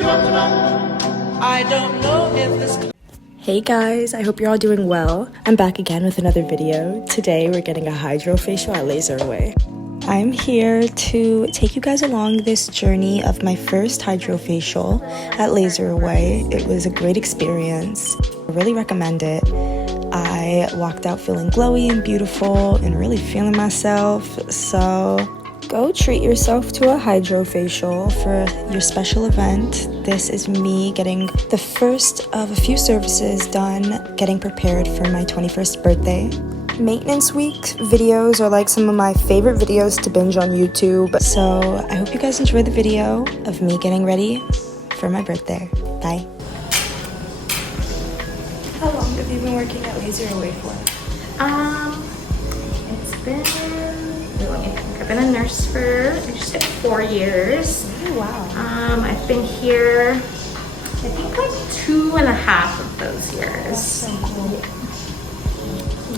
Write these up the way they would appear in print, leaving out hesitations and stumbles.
I don't know if this... Hey guys, I hope you're all doing well. I'm back again with another video. Today we're getting a hydrofacial at Laser Away. I'm here to take you guys along this journey of my first hydrofacial at Laser Away. It was a great experience. I really recommend it. I walked out feeling glowy and beautiful and really feeling myself. So go treat yourself to a hydrofacial for your special event. This is me getting the first of a few services done, getting prepared for my 21st birthday. Maintenance week videos are like some of my favorite videos to binge on YouTube. So I hope you guys enjoy the video of me getting ready for my birthday. Bye. How long have you been working at Laser Away for? It's been, let me think. I've been a nurse for just like 4 years. Oh, wow. I've been here, I think like 2.5 of those years. That's so cool.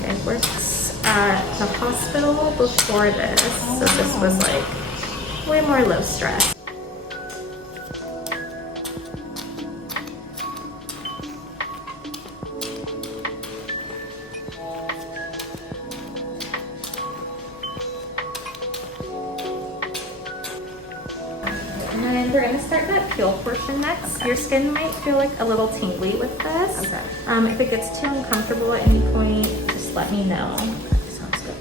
I worked at the hospital before this, so this was like way more low stress. And we're gonna start that peel portion next. Okay. Your skin might feel like a little tingly with this. Okay. If it gets too uncomfortable at any point, just let me know. Okay, sounds good.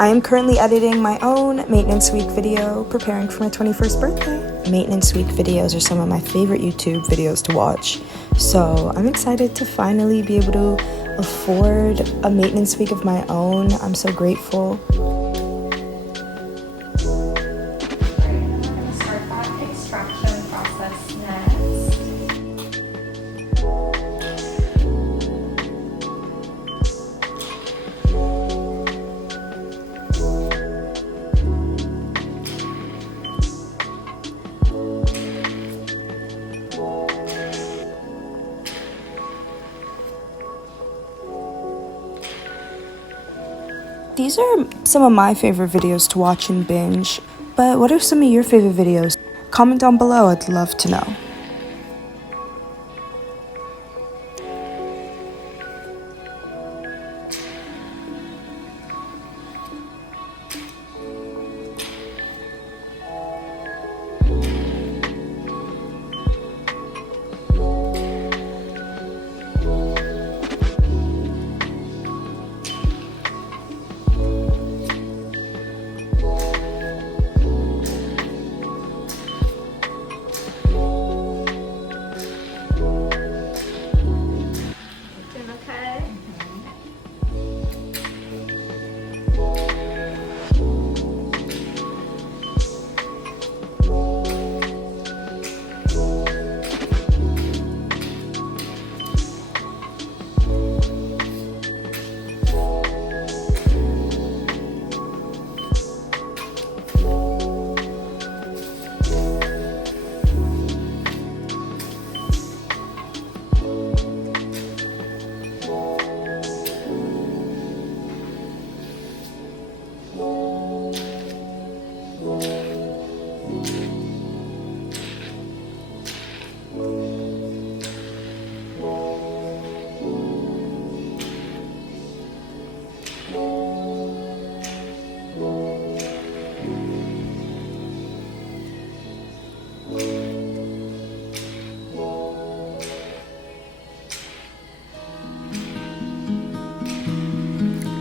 I am currently editing my own Maintenance Week video, preparing for my 21st birthday. Maintenance Week videos are some of my favorite YouTube videos to watch, so I'm excited to finally be able to afford a Maintenance Week of my own. I'm so grateful. I'm gonna start that extraction process next. These are some of my favorite videos to watch and binge, but what are some of your favorite videos? Comment down below, I'd love to know.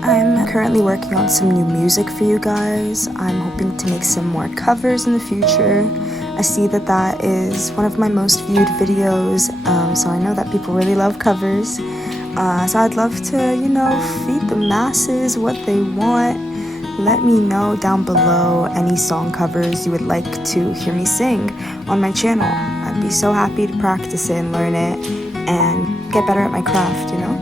I'm currently working on some new music for you guys. I'm hoping to make some more covers in the future. I see that that is one of my most viewed videos, so I know that people really love covers. So I'd love to, you know, feed the masses what they want. Let me know down below any song covers you would like to hear me sing on my channel. I'd be so happy to practice it and learn it and get better at my craft, you know?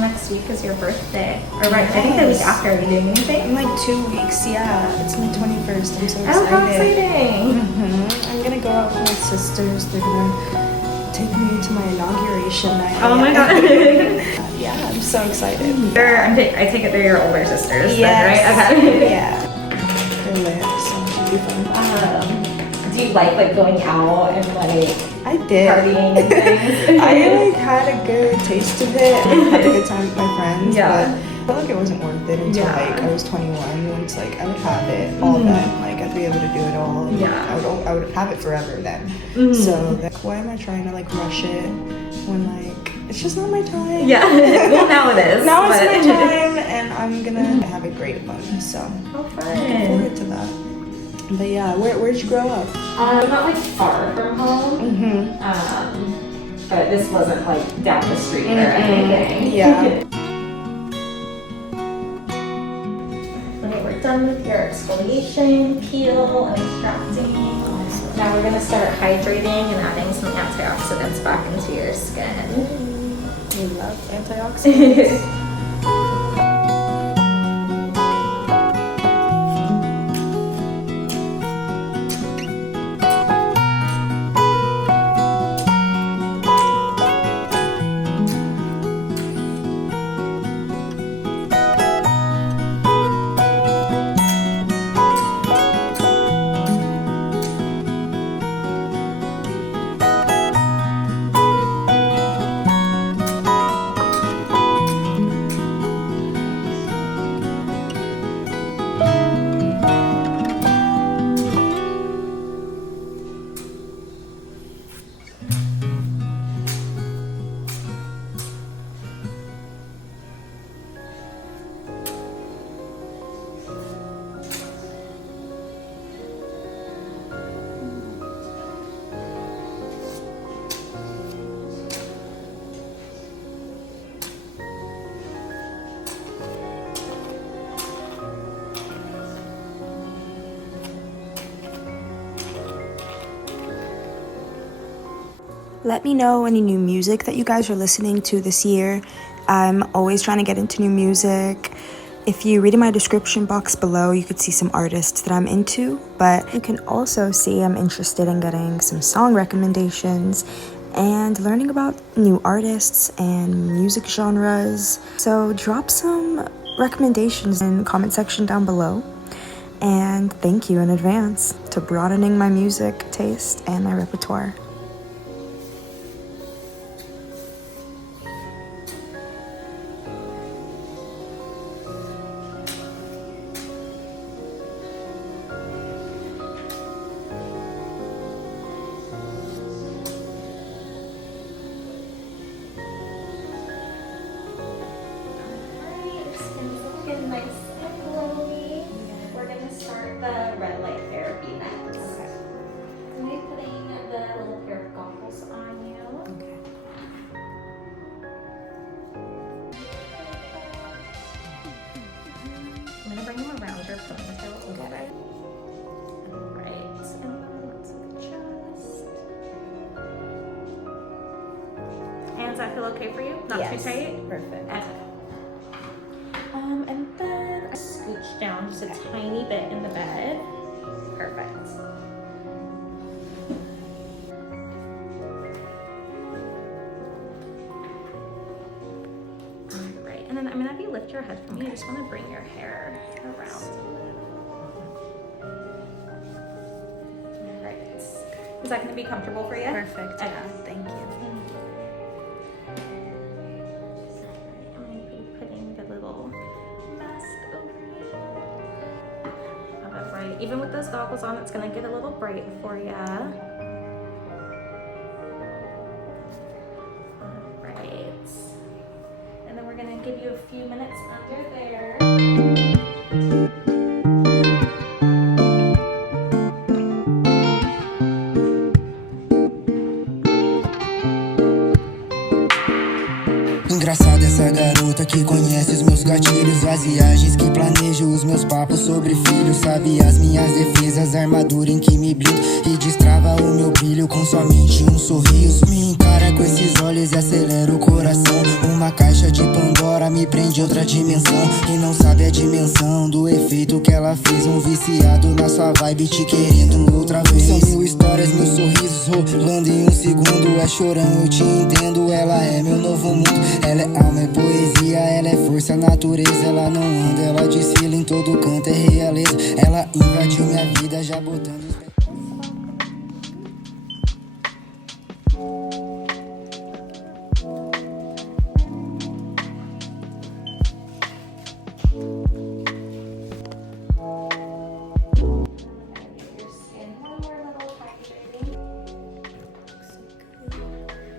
Next week is your birthday. Or right, I think the week after. Are you doing anything? In like 2 weeks, yeah. It's my 21st. I'm so excited. Oh, how exciting! I'm gonna go out with my sisters. They're gonna take me to my inauguration night. Oh my god. Yeah, I'm so excited. I take it they're your older sisters, yes. then, right? Okay. Yeah. They're lit, so it should be fun. Do you like going out and I did. partying and things? I had a good taste of it. I had a good time with my friends. Yeah. But I felt like it wasn't worth it until I was 21. Once I would have it all then. I'd be able to do it all. Yeah. I would have it forever then. So why am I trying to rush it when it's just not my time? Yeah. Well, now it is. Now it's my time, and I'm gonna have a great fun. So how fun. Looking forward to that. But yeah, where'd you grow up? Not far from home. But this wasn't down the street or anything. Yeah. Okay, we're done with your exfoliation, peel, and extracting. Awesome. Now we're gonna start hydrating and adding some antioxidants back into your skin. We love antioxidants. Let me know any new music that you guys are listening to this year. I'm always trying to get into new music. If you read in my description box below, you could see some artists that I'm into, but you can also see I'm interested in getting some song recommendations and learning about new artists and music genres. So drop some recommendations in the comment section down below. And thank you in advance to broadening my music taste and my repertoire. Bring them around your ponytail a little bit. Alright, and then let's adjust. And does that feel okay for you? Not too tight? Perfect. Okay. And then I scooch down just a tiny bit in the bed. Perfect. Alright, and then I'm gonna have you lift your head for me. I just want to bring your hair around a little. Alright. Is that gonna be comfortable for you? Perfect. Okay. Yeah, thank you. I'm going to be putting the little mask over you. Have it bright. Even with those goggles on, it's going to get a little bright for you. we're gonna give you a few minutes under there. Engraçada essa garota que conhece os meus gatilhos, as viagens que planejo, os meus papos sobre filhos. Sabe as minhas defesas, armadura em que me blindo e destrava o meu brilho com somente um sorriso. Me encara com esses olhos e acelera o coração. Uma caixa de Pandora me prende outra dimensão e não sabe a dimensão do efeito que ela fez. Um viciado na sua vibe te querendo outra vez. São mil histórias, mil sorrisos rolando em um segundo. É chorão, eu te entendo, ela é meu novo mundo. Ela é alma, é poesia, ela é força, natureza. Ela não anda, ela desfila em todo canto, é realeza. Ela invadiu minha vida já botando os pés.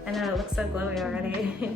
I know, it looks so glowy already.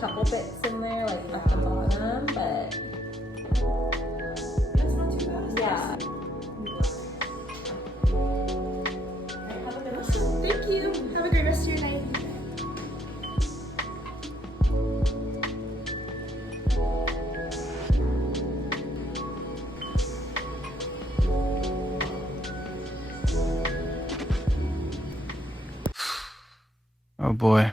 Couple bits in there, like at the bottom, but That's not too bad. yeah. Thank you. Have a great rest of your night. Oh boy.